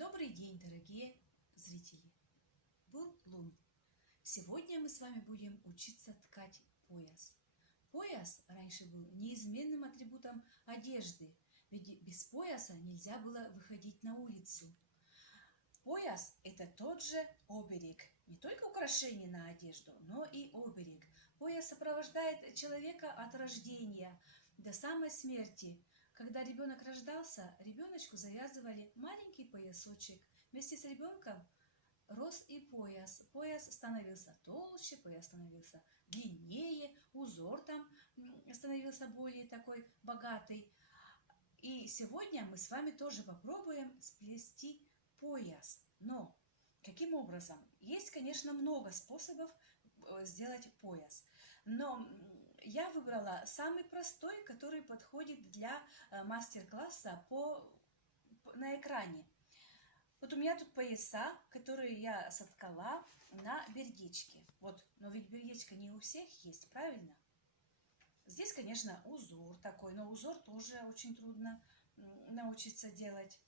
Добрый день, дорогие зрители! Был лун. Сегодня мы с вами будем учиться ткать пояс. Пояс раньше был неизменным атрибутом одежды, ведь без пояса нельзя было выходить на улицу. Пояс – это тот же оберег, не только украшение на одежду, но и оберег. Пояс сопровождает человека от рождения до самой смерти. Когда ребенок рождался, ребеночку завязывали маленький поясочек. Вместе с ребенком рос и пояс. Пояс становился толще, пояс становился длиннее, узор там становился более такой богатый. И сегодня мы с вами тоже попробуем сплести пояс. Но каким образом? Есть, конечно, много способов сделать пояс. Но я выбрала самый простой, который подходит для мастер-класса на экране. Вот у меня тут пояса, которые я соткала на бердечке. Вот, но ведь бердечка не у всех есть, правильно? Здесь, конечно, узор такой, но узор тоже очень трудно научиться делать.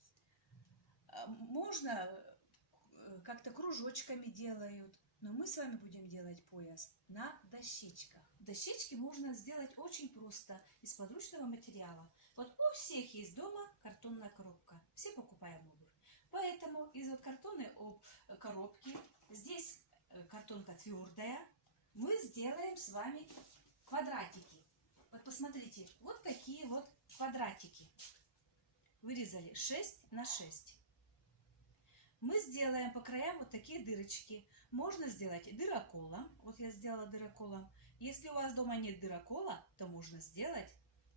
Можно, как-то кружочками делают, но мы с вами будем делать пояс на дощечках. Дощечки можно сделать очень просто, из подручного материала. Вот у всех есть дома картонная коробка, все покупаем обувь. Поэтому из вот картонной коробки, здесь картонка твердая, мы сделаем с вами квадратики. Вот посмотрите, вот такие вот квадратики. Вырезали 6 на 6. Мы сделаем по краям вот такие дырочки. Можно сделать дыроколом. Вот я сделала дыроколом. Если у вас дома нет дырокола, то можно сделать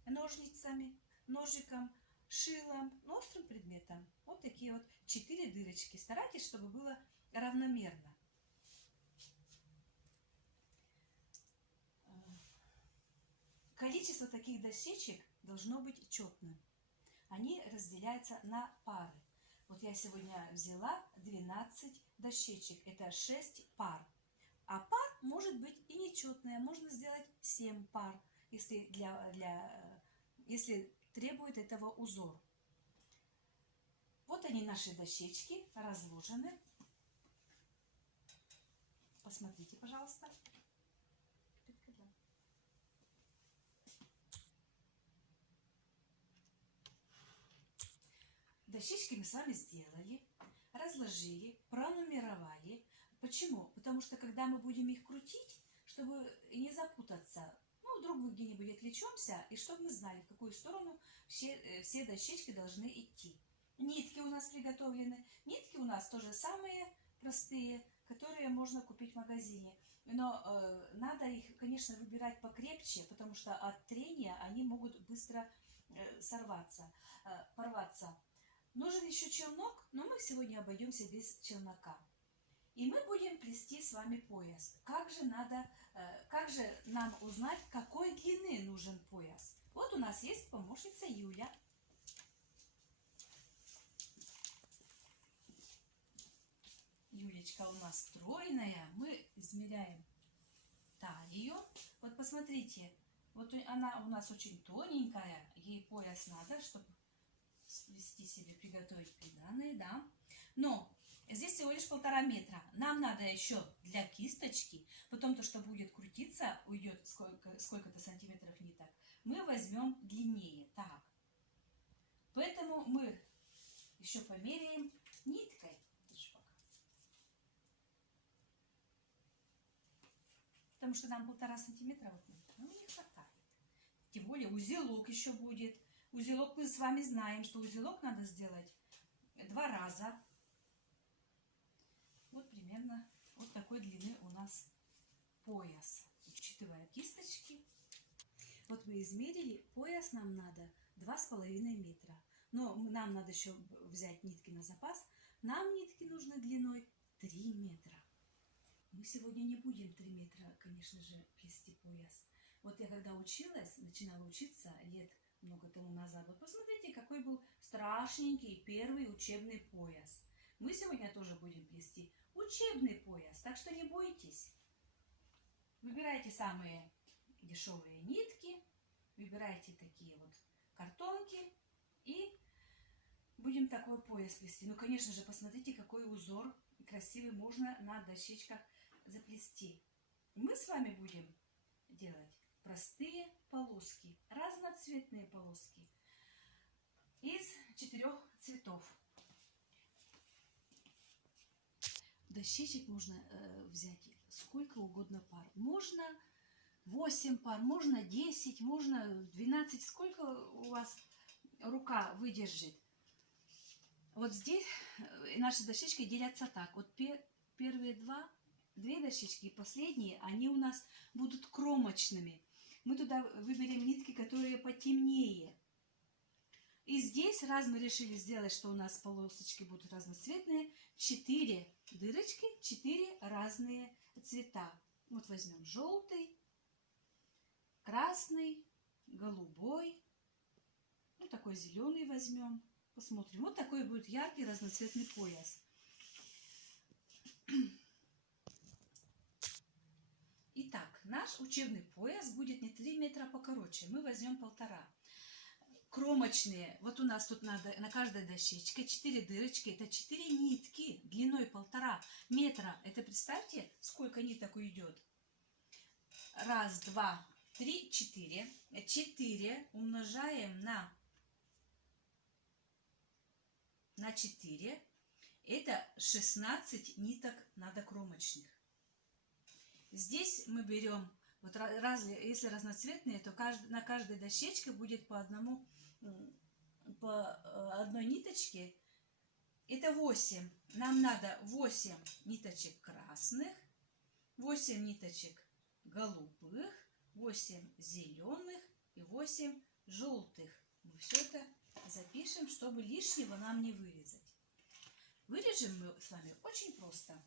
ножницами, ножиком, шилом, острым предметом. Вот такие вот 4 дырочки. Старайтесь, чтобы было равномерно. Количество таких дощечек должно быть четным. Они разделяются на пары. Вот я сегодня взяла 12 дощечек, это 6 пар. А пар может быть и нечетная, можно сделать 7 пар, если требует этого узор. Вот они, наши дощечки, разложены. Посмотрите, пожалуйста. Дощечки мы с вами сделали, разложили, пронумеровали. Почему? Потому что когда мы будем их крутить, чтобы не запутаться, вдруг мы где-нибудь отвлечемся, и чтобы мы знали, в какую сторону все дощечки должны идти. Нитки у нас приготовлены. Нитки у нас тоже самые простые, которые можно купить в магазине. Но надо их, конечно, выбирать покрепче, потому что от трения они могут быстро порваться. Нужен еще челнок, но мы сегодня обойдемся без челнока. И мы будем плести с вами пояс. Как же нам узнать, какой длины нужен пояс? Вот у нас есть помощница Юля. Юлечка у нас стройная. Мы измеряем талию. Вот посмотрите, вот она у нас очень тоненькая. Ей пояс надо, чтобы сплести себе, приготовить приданое, да. Но здесь всего лишь 1,5 метра. Нам надо еще для кисточки, потом то, что будет крутиться, уйдет сколько-то сантиметров ниток, мы возьмем длиннее. Так. Поэтому мы еще померяем ниткой. Потому что нам 1,5 сантиметра не хватает. Тем более узелок еще будет. Узелок мы с вами знаем, что узелок надо сделать 2 раза. Вот примерно вот такой длины у нас пояс. Учитывая кисточки. Вот мы измерили, пояс нам надо 2,5 метра. Но нам надо еще взять нитки на запас. Нам нитки нужны длиной 3 метра. Мы сегодня не будем 3 метра, конечно же, плести пояс. Вот я когда начинала учиться лет много тому назад, вот посмотрите, какой был страшненький первый учебный пояс. Мы сегодня тоже будем плести учебный пояс, так что не бойтесь. Выбирайте самые дешевые нитки, выбирайте такие вот картонки и будем такой пояс плести. Ну, конечно же, посмотрите, какой узор красивый можно на дощечках заплести. Мы с вами будем делать простые полоски, разноцветные полоски из 4 цветов. Дощечек можно взять сколько угодно пар. Можно 8 пар, можно 10, можно 12, сколько у вас рука выдержит. Вот здесь наши дощечки делятся так. Вот первые две дощечки и последние, они у нас будут кромочными. Мы туда выберем нитки, которые потемнее. И здесь, раз мы решили сделать, что у нас полосочки будут разноцветные, 4 дырочки, 4 разные цвета. Вот возьмем желтый, красный, голубой, ну такой зеленый возьмем. Посмотрим. Вот такой будет яркий разноцветный пояс. Итак, наш учебный пояс будет не 3 метра покороче. Мы возьмем 1,5. Кромочные. Вот у нас тут надо на каждой дощечке 4 дырочки. Это 4 нитки длиной 1,5 метра. Это представьте, сколько ниток уйдет. 1, 2, 3, 4. 4 умножаем на 4. Это 16 ниток надокромочных. Здесь мы берем, вот если разноцветные, то на каждой дощечке будет по одной ниточке. Это 8. Нам надо 8 ниточек красных, 8 ниточек голубых, 8 зеленых и 8 желтых. Мы все это запишем, чтобы лишнего нам не вырезать. Вырежем мы с вами очень просто.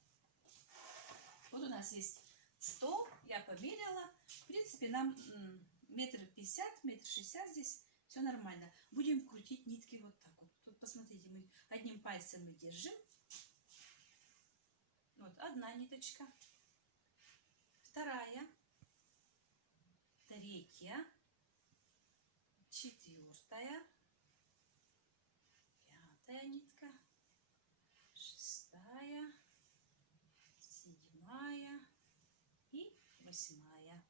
Вот у нас есть стол, я померила. В принципе, нам 1,50 м, 1,60 м здесь все нормально. Будем крутить нитки вот так вот. Тут посмотрите, мы одним пальцем мы держим. Вот одна ниточка, вторая, третья, 4-я, 5-я нитка, 6-я, 7-я и 8-я.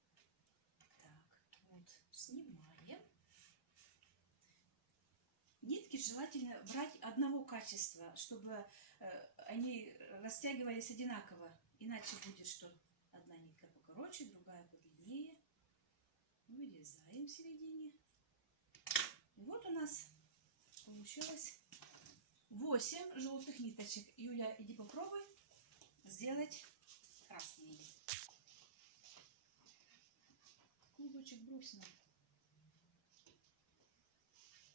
Так, вот снимаем. Нитки желательно брать одного качества, чтобы они растягивались одинаково. Иначе будет, что одна нитка покороче, другая подлиннее. Вырезаем в середине. И вот у нас получилось 8 желтых ниточек. Юля, иди попробуй сделать красные. Клубочек брось нам.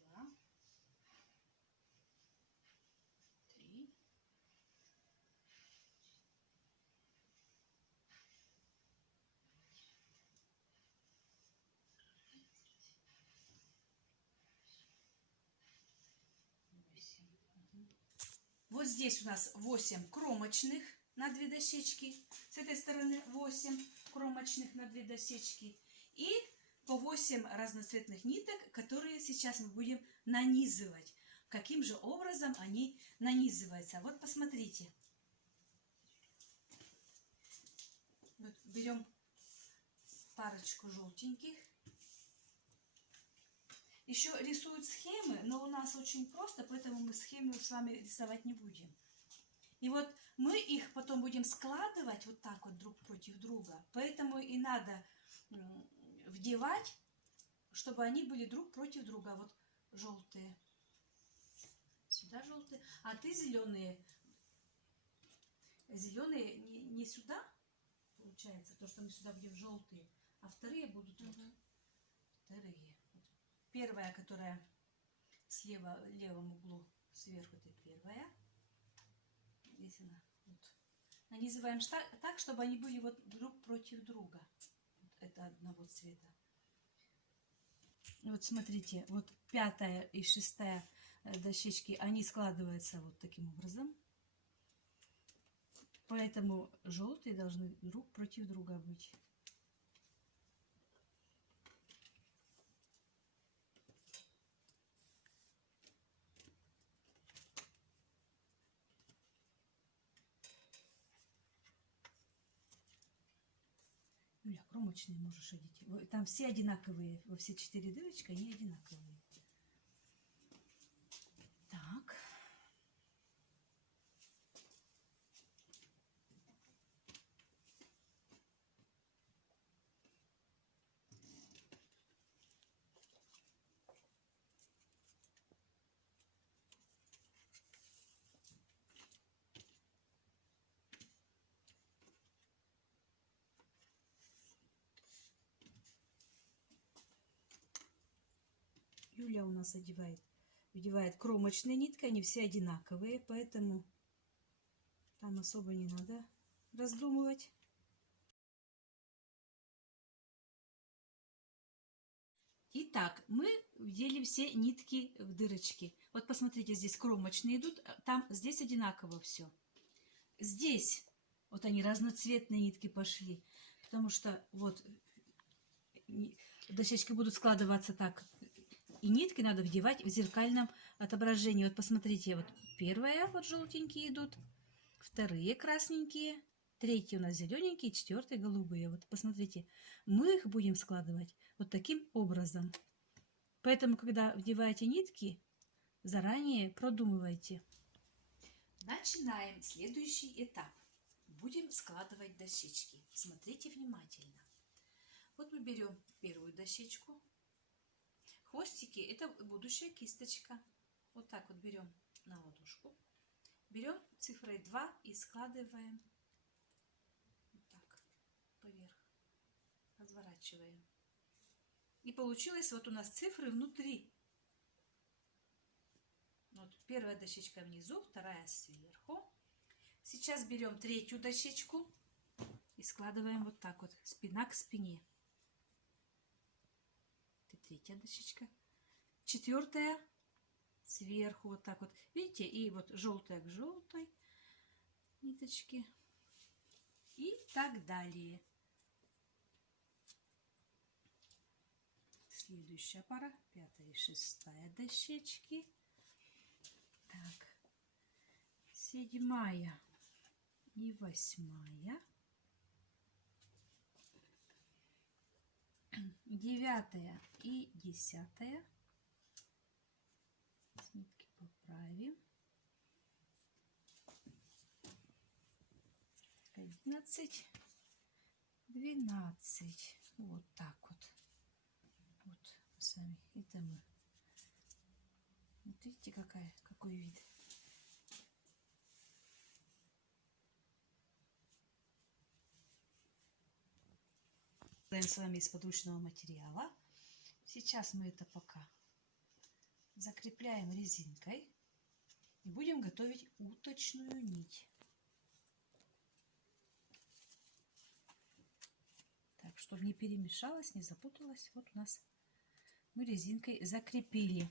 2, 3, 8. Вот здесь у нас 8 кромочных на 2 дощечки. С этой стороны 8 кромочных на 2 дощечки. И по 8 разноцветных ниток, которые сейчас мы будем нанизывать. Каким же образом они нанизываются? Вот посмотрите. Вот берем парочку желтеньких. Еще рисуют схемы, но у нас очень просто, поэтому мы схемы с вами рисовать не будем. И вот мы их потом будем складывать вот так вот друг против друга. Поэтому и надо вдевать, чтобы они были друг против друга. Вот желтые. Сюда желтые. А ты зеленые. Зеленые не сюда, получается, то, что мы сюда будем желтые. А вторые будут вот. Вторые. Первая, которая слева в левом углу сверху, это первая. Здесь она. Вот. Нанизываем так, чтобы они были вот друг против друга. Вот это одного цвета. Вот смотрите, вот 5-я и 6-я дощечки, они складываются вот таким образом. Поэтому желтые должны друг против друга быть. Юля, кромочные можешь одеть. Там все одинаковые, во все 4 дырочки, они одинаковые. Так. Юля у нас вдевает кромочные нитки, они все одинаковые, поэтому там особо не надо раздумывать. Итак, мы вдели все нитки в дырочки. Вот посмотрите, здесь кромочные идут, там здесь одинаково все. Здесь вот они разноцветные нитки пошли, потому что вот дощечки будут складываться так. И нитки надо вдевать в зеркальном отображении. Вот посмотрите, вот первая вот желтенькие идут, вторые красненькие, третьи у нас зелененькие, четвертые голубые. Вот посмотрите, мы их будем складывать вот таким образом. Поэтому, когда вдеваете нитки, заранее продумывайте. Начинаем следующий этап. Будем складывать дощечки. Смотрите внимательно. Вот мы берем первую дощечку. Хвостики – это будущая кисточка. Вот так вот берем на ладошку. Берем цифрой 2 и складываем вот так поверх. Разворачиваем. И получилось вот у нас цифры внутри. Вот первая дощечка внизу, вторая сверху. Сейчас берем третью дощечку и складываем вот так вот, спина к спине. Это третья дощечка. Четвертая сверху вот так вот. Видите, и вот желтая к желтой ниточке. И так далее. Следующая пара, 5-я и 6-я дощечки. Так, 7-я и 8-я. 9-я и 10-я. Нитки поправим. 11, 12. Вот так вот. Вот с вами. Это мы. Вот видите, какой вид. Делаем с вами из подручного материала. Сейчас мы это пока закрепляем резинкой и будем готовить уточную нить. Так, чтобы не перемешалось, не запуталось, вот у нас мы резинкой закрепили.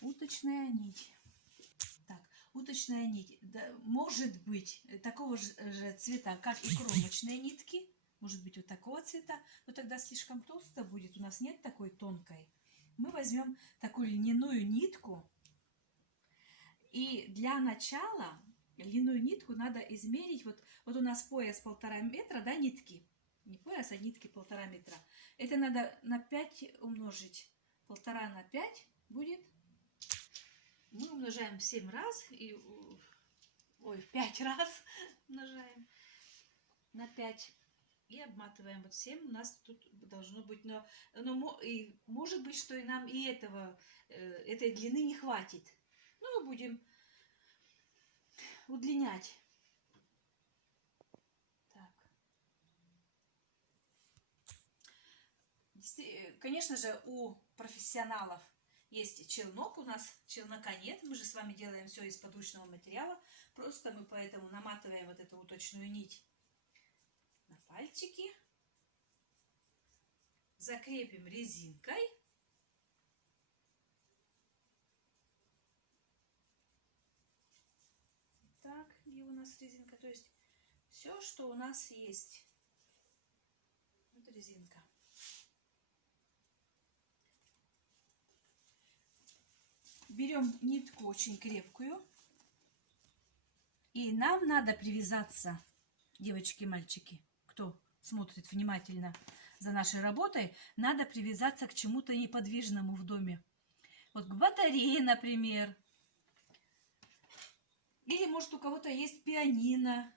Уточная нить. Так, уточная нить может быть такого же цвета, как и кромочные нитки. Может быть вот такого цвета, но тогда слишком толсто будет. У нас нет такой тонкой. Мы возьмем такую льняную нитку. И для начала льняную нитку надо измерить. Вот у нас пояс 1,5 метра, да, нитки. Не пояс, а нитки 1,5 метра. Это надо на 5 умножить. 1,5 на 5 будет. Мы умножаем в 7 раз. В 5 раз умножаем на 5. И обматываем. Вот 7 у нас тут должно быть. Но и может быть, что и нам и этой длины не хватит. Но мы будем удлинять. Так. Конечно же, у профессионалов есть челнок. У нас челнока нет. Мы же с вами делаем все из подручного материала. Просто мы поэтому наматываем вот эту уточную нить на пальчики. Закрепим резинкой. Так, где у нас резинка? То есть все, что у нас есть. Вот резинка. Берем нитку очень крепкую. И нам надо привязаться, девочки и мальчики, кто смотрит внимательно за нашей работой, надо привязаться к чему-то неподвижному в доме. Вот к батарее, например. Или, может, у кого-то есть пианино.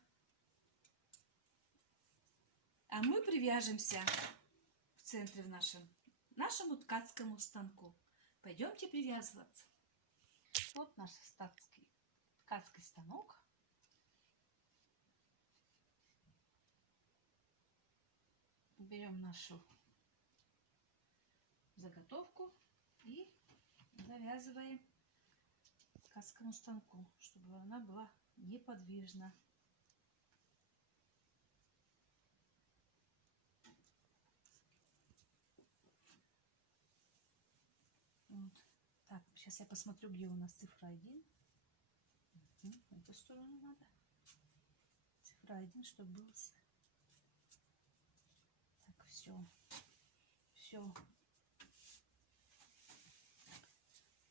А мы привяжемся в центре в нашему ткацкому станку. Пойдемте привязываться. Вот наш ткацкий станок. Берем нашу заготовку и завязываем к ткацкому станку, чтобы она была неподвижна. Вот. Так, сейчас я посмотрю, где у нас цифра 1. В эту сторону надо. Цифра 1, чтобы был. Так, все. Все.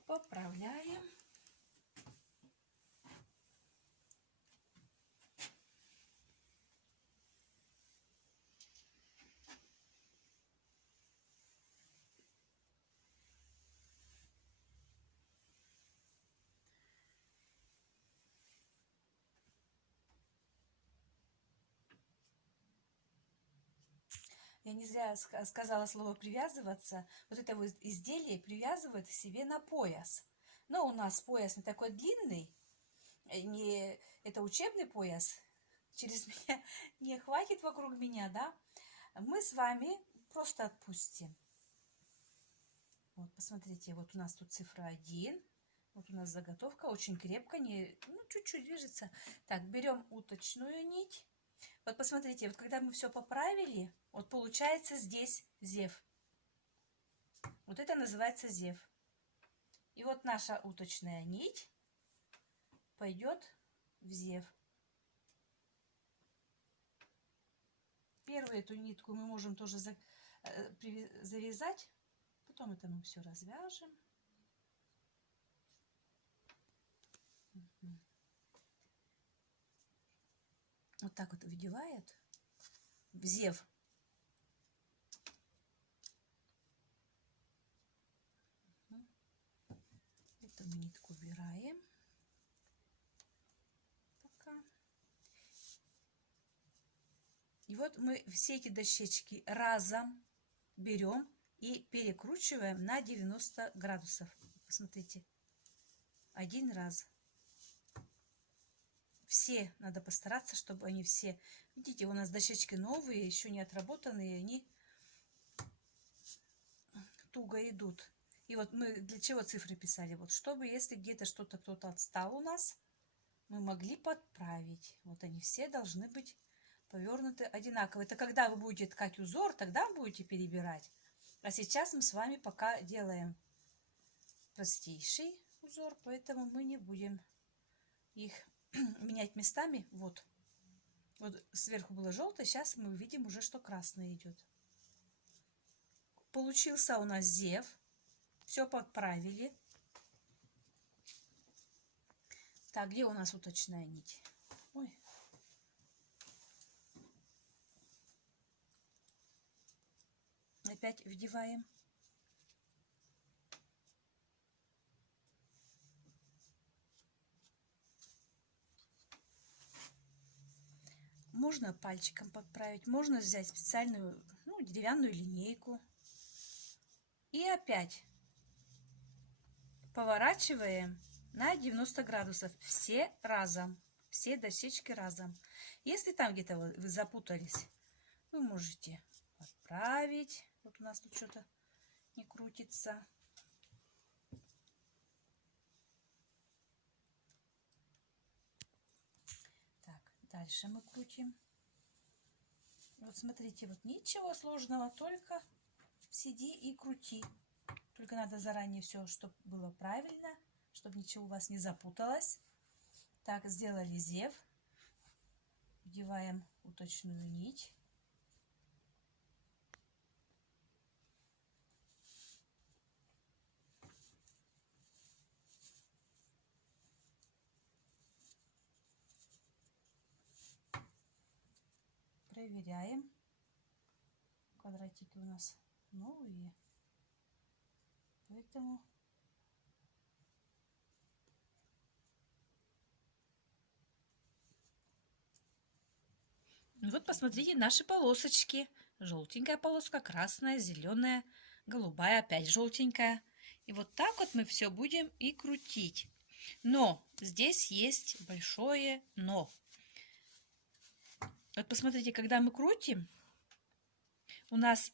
Поправляем. Я не зря сказала слово привязываться. Вот это вот изделие привязывают себе на пояс. Но у нас пояс не такой длинный, это учебный пояс. Через меня не хватит вокруг меня, да? Мы с вами просто отпустим. Вот, посмотрите, вот у нас тут цифра 1. Вот у нас заготовка очень крепко, чуть-чуть движется. Так, берем уточную нить. Вот посмотрите, вот когда мы все поправили, вот получается здесь зев. Вот это называется зев. И вот наша уточная нить пойдет в зев. Первую эту нитку мы можем тоже завязать. Потом это мы все развяжем. Вот так вот вдевает в зев. Эту нитку убираем. Пока. И вот мы все эти дощечки разом берем и перекручиваем на 90 градусов. Посмотрите. Один раз. Все надо постараться, чтобы они все... Видите, у нас дощечки новые, еще не отработанные, они туго идут. И вот мы для чего цифры писали? Вот чтобы, если где-то что-то кто-то отстал у нас, мы могли подправить. Вот они все должны быть повернуты одинаково. Это когда вы будете ткать узор, тогда будете перебирать. А сейчас мы с вами пока делаем простейший узор, поэтому мы не будем их менять местами. Вот сверху было желтое, сейчас мы увидим уже, что красное идет. Получился у нас зев. Все подправили. Так, где у нас уточная нить? Ой. Опять вдеваем. Можно пальчиком подправить, можно взять специальную деревянную линейку. И опять поворачиваем на 90 градусов. Все разом. Все дощечки разом. Если там где-то вы запутались, вы можете подправить. Вот у нас тут что-то не крутится. Так, дальше мы крутим. Вот смотрите, вот ничего сложного, только сиди и крути. Только надо заранее все, чтобы было правильно, чтобы ничего у вас не запуталось. Так, сделали зев. Вдеваем уточную нить. проверяем. Квадратики у нас новые, поэтому вот посмотрите наши полосочки. Желтенькая полоска, красная, зеленая, голубая, опять желтенькая. И вот так вот мы все будем и крутить. Но здесь есть большое но. Вот посмотрите, когда мы крутим, у нас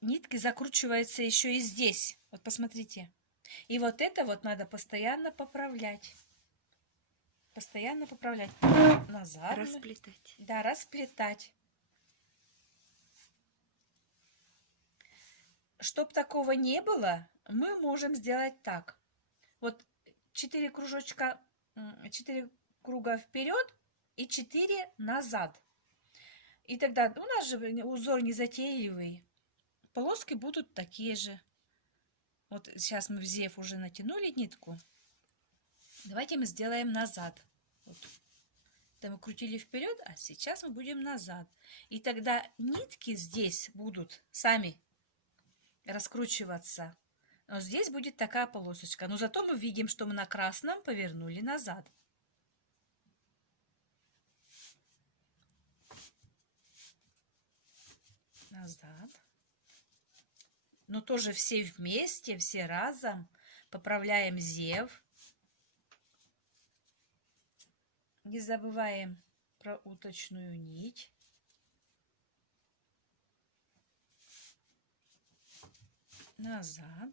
нитки закручиваются еще и здесь. Вот посмотрите. И вот это вот надо постоянно поправлять. Постоянно поправлять. Назад. Расплетать. Да, расплетать. Чтоб такого не было, мы можем сделать так. Вот 4 кружочка, 4 круга вперед и 4 назад. И тогда у нас же узор не затейливый. Полоски будут такие же. Вот сейчас мы в зев уже натянули нитку. Давайте мы сделаем назад. Вот. Это мы крутили вперед, а сейчас мы будем назад. И тогда нитки здесь будут сами раскручиваться. Но здесь будет такая полосочка. Но зато мы видим, что мы на красном повернули назад. Назад. Но тоже все вместе, все разом поправляем зев. Не забываем про уточную нить. Назад.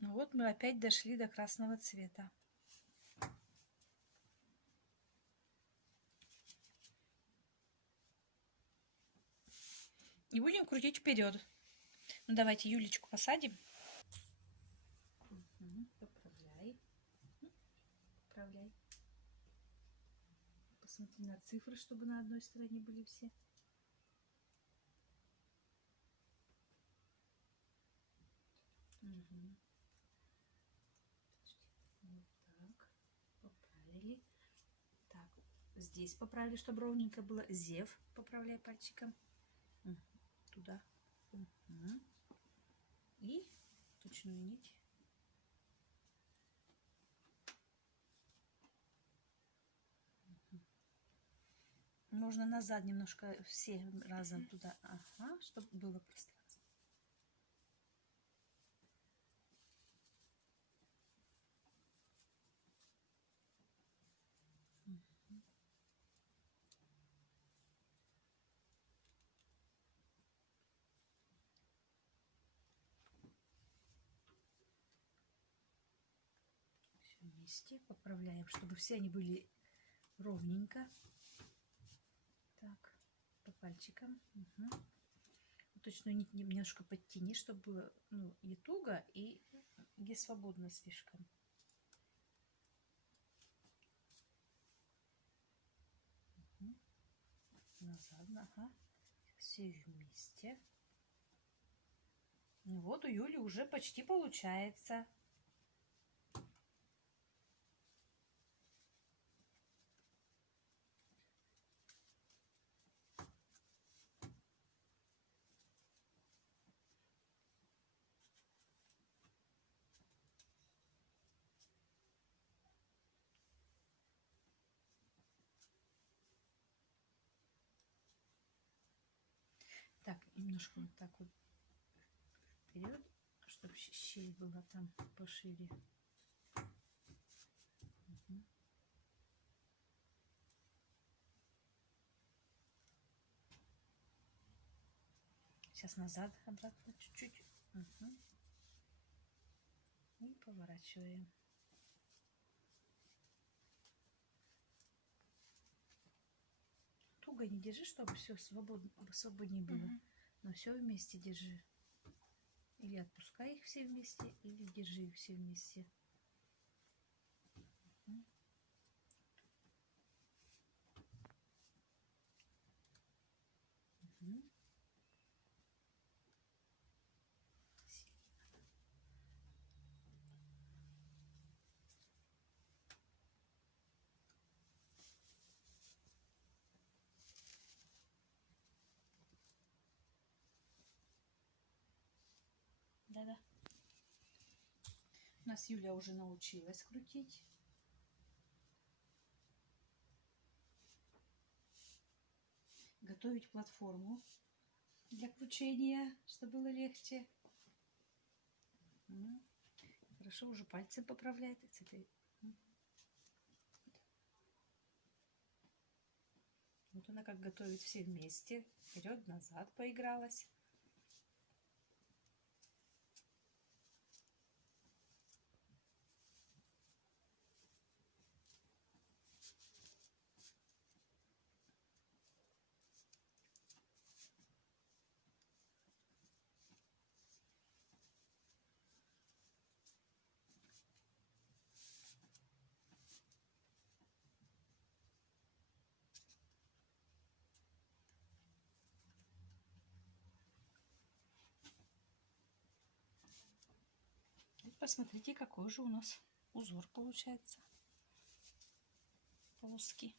Ну вот мы опять дошли до красного цвета. И будем крутить вперед. Ну давайте Юлечку посадим. Поправляй. Поправляй. Посмотри на цифры, чтобы на одной стороне были все. Угу. Вот так. Поправили. Так, здесь поправили, чтобы ровненько было. Зев поправляй пальчиком. Туда. Угу. И точную нить. Можно назад немножко все разом туда. Ага, чтобы было пространство. Все вместе поправляем, чтобы все они были ровненько. Так, по пальчикам. Угу. Точную нить немножко подтяни, чтобы было не туго и не свободно слишком. Угу. Назад, ага. Все вместе. Ну вот у Юли уже почти получается. Так, немножко вот так вот вперед, чтобы щель была там пошире. Угу. Сейчас назад, обратно чуть-чуть. Угу. И поворачиваем. туго не держи, чтобы все свободнее было. Но все вместе держи. Или отпускай их все вместе, или держи их все вместе. Да-да. У нас Юля уже научилась крутить. Готовить платформу для кручения, чтобы было легче. Хорошо, уже пальцы поправляет. Вот она как готовит все вместе. Вперед-назад поигралась. Посмотрите, какой же у нас узор получается. Плоский.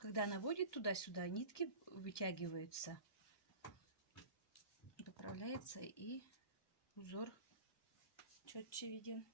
Когда она водит туда-сюда, нитки вытягиваются, поправляется, и узор четче виден.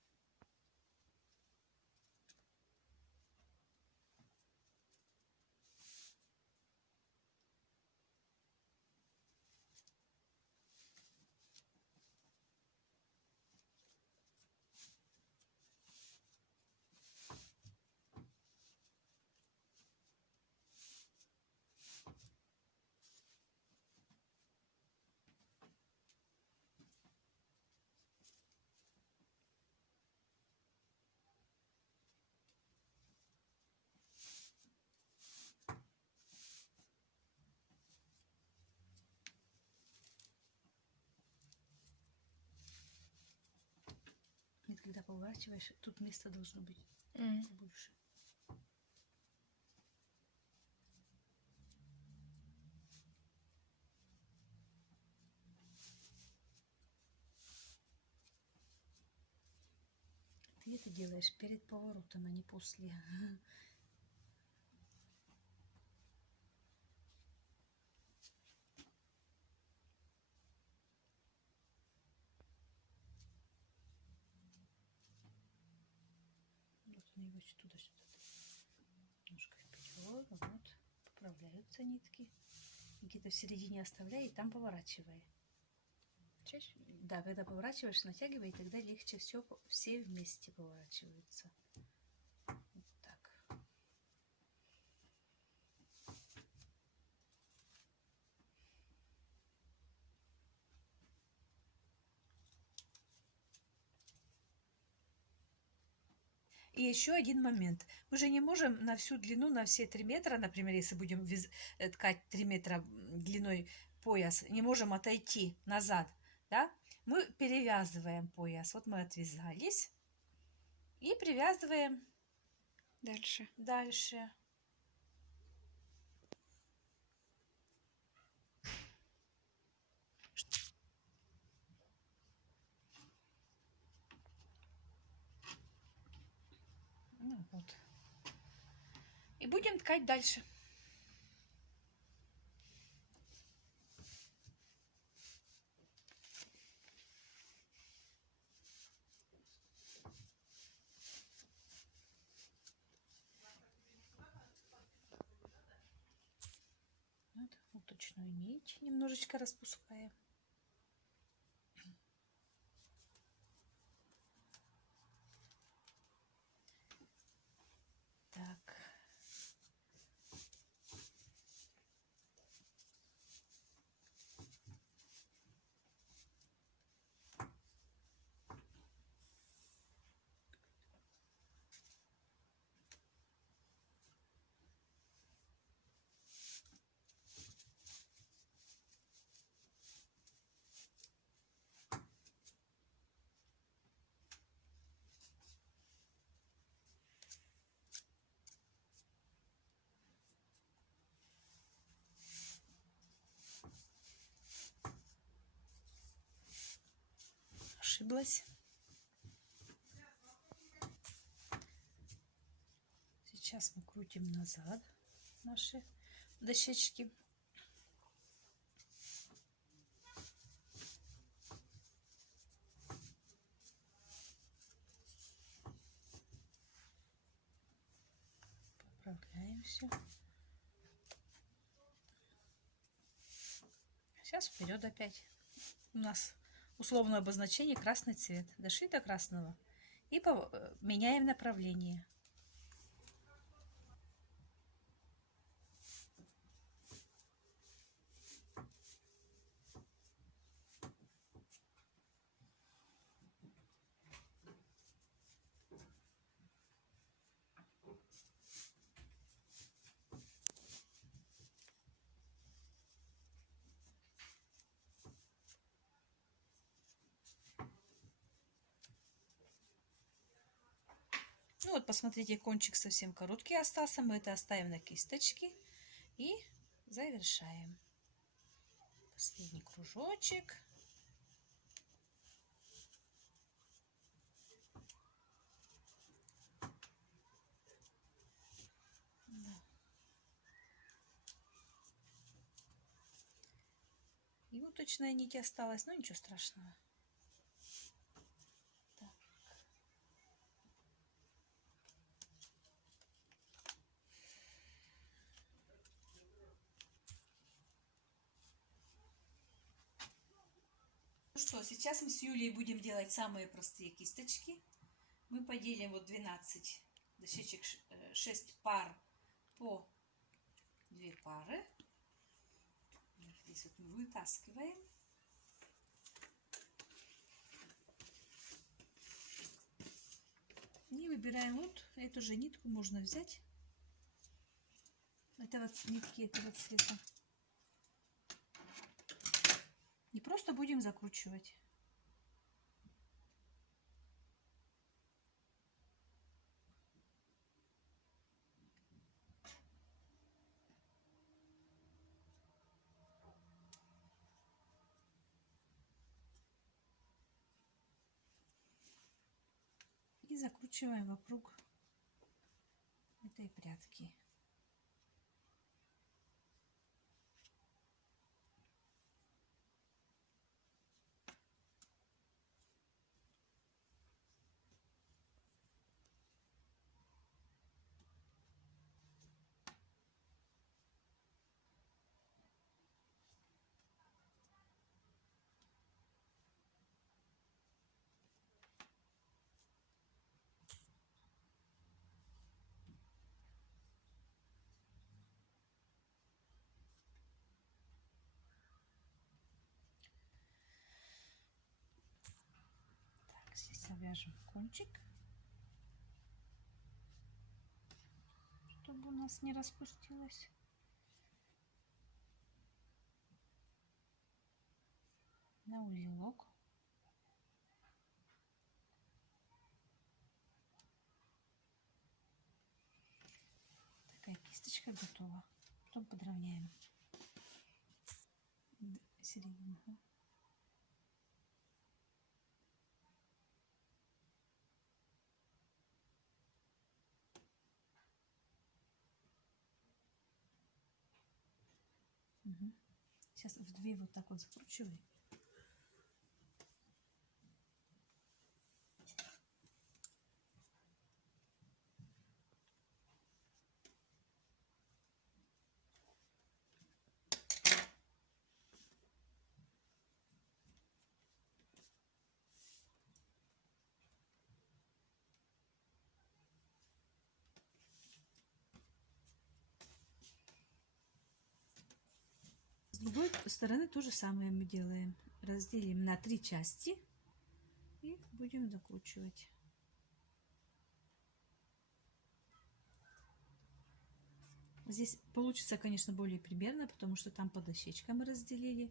Нет, когда поворачиваешь, тут место должно быть больше. Ты это делаешь перед поворотом, а не после. Вот они его туда-сюда. Немножко вперед, вот. Поправляются нитки. Где-то в середине оставляй и там поворачивай. Чаще? Да, когда поворачиваешь, натягивай, и тогда легче все вместе поворачиваются. Вот так. И еще один момент. Мы же не можем на всю длину, на все 3 метра, например, если будем ткать 3 метра длиной пояс, не можем отойти назад, да? Мы перевязываем пояс. Вот мы отвязались и привязываем Дальше. дальше. Ну, вот. И будем ткать дальше. ниточную нить немножечко распускаем. Так. Ошиблась. Сейчас мы крутим назад наши дощечки. Поправляем все. Сейчас вперед опять. У нас условное обозначение красный цвет. Дошли до красного и меняем направление. Ну вот, посмотрите, кончик совсем короткий остался. Мы это оставим на кисточке и завершаем. Последний кружочек. Да. И уточная нить осталась, но ничего страшного. Ну что, сейчас мы с Юлей будем делать самые простые кисточки. Мы поделим вот 12 дощечек, 6 пар по 2 пары. Здесь вот мы вытаскиваем. И выбираем вот эту же нитку, можно взять. Это вот нитки этого цвета. И просто будем закручивать. И закручиваем вокруг этой прядки. Так, здесь завяжем кончик, чтобы у нас не распустилось. На узелок. Такая кисточка готова. Потом подровняем середину. Угу. Сейчас в две вот так вот закручиваем. другой стороны то же самое мы делаем. Разделим на 3 части и будем закручивать. Здесь получится, конечно, более примерно, потому что там по дощечкам мы разделили.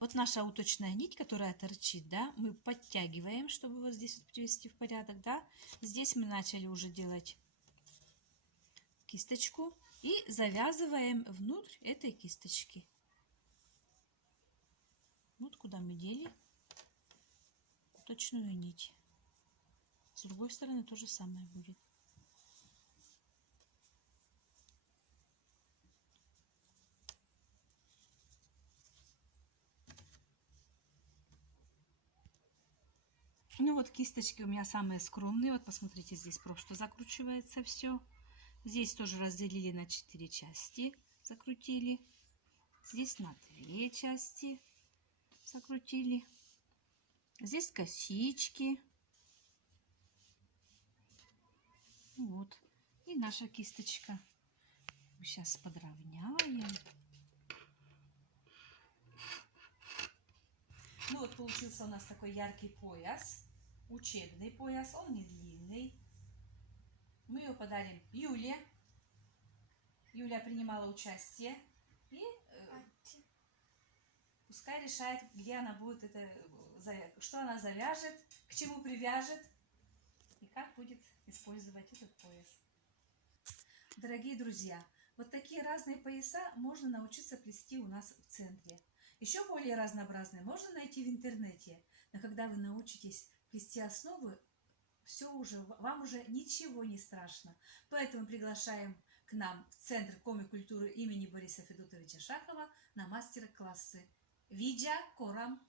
Вот наша уточная нить, которая торчит, да, мы подтягиваем, чтобы вот здесь вот привести в порядок, да. Здесь мы начали уже делать кисточку и завязываем внутрь этой кисточки. Вот куда мы дели уточную нить. С другой стороны то же самое будет. Ну вот кисточки у меня самые скромные. Вот посмотрите, здесь просто закручивается все. Здесь тоже разделили на 4 части, закрутили. Здесь на 2 части закрутили. Здесь косички. Вот. И наша кисточка. Сейчас подровняем. Ну вот получился у нас такой яркий пояс. Учебный пояс. Он не длинный. Мы его подарим Юле. Юля принимала участие. И пускай решает, где она будет это, что она завяжет, к чему привяжет и как будет использовать этот пояс. Дорогие друзья, вот такие разные пояса можно научиться плести у нас в центре. Еще более разнообразные можно найти в интернете. Но когда вы научитесь плести основы, вам уже ничего не страшно. Поэтому приглашаем к нам в Центр комик-культуры имени Бориса Федотовича Шахова на мастер-классы. Видя Корам.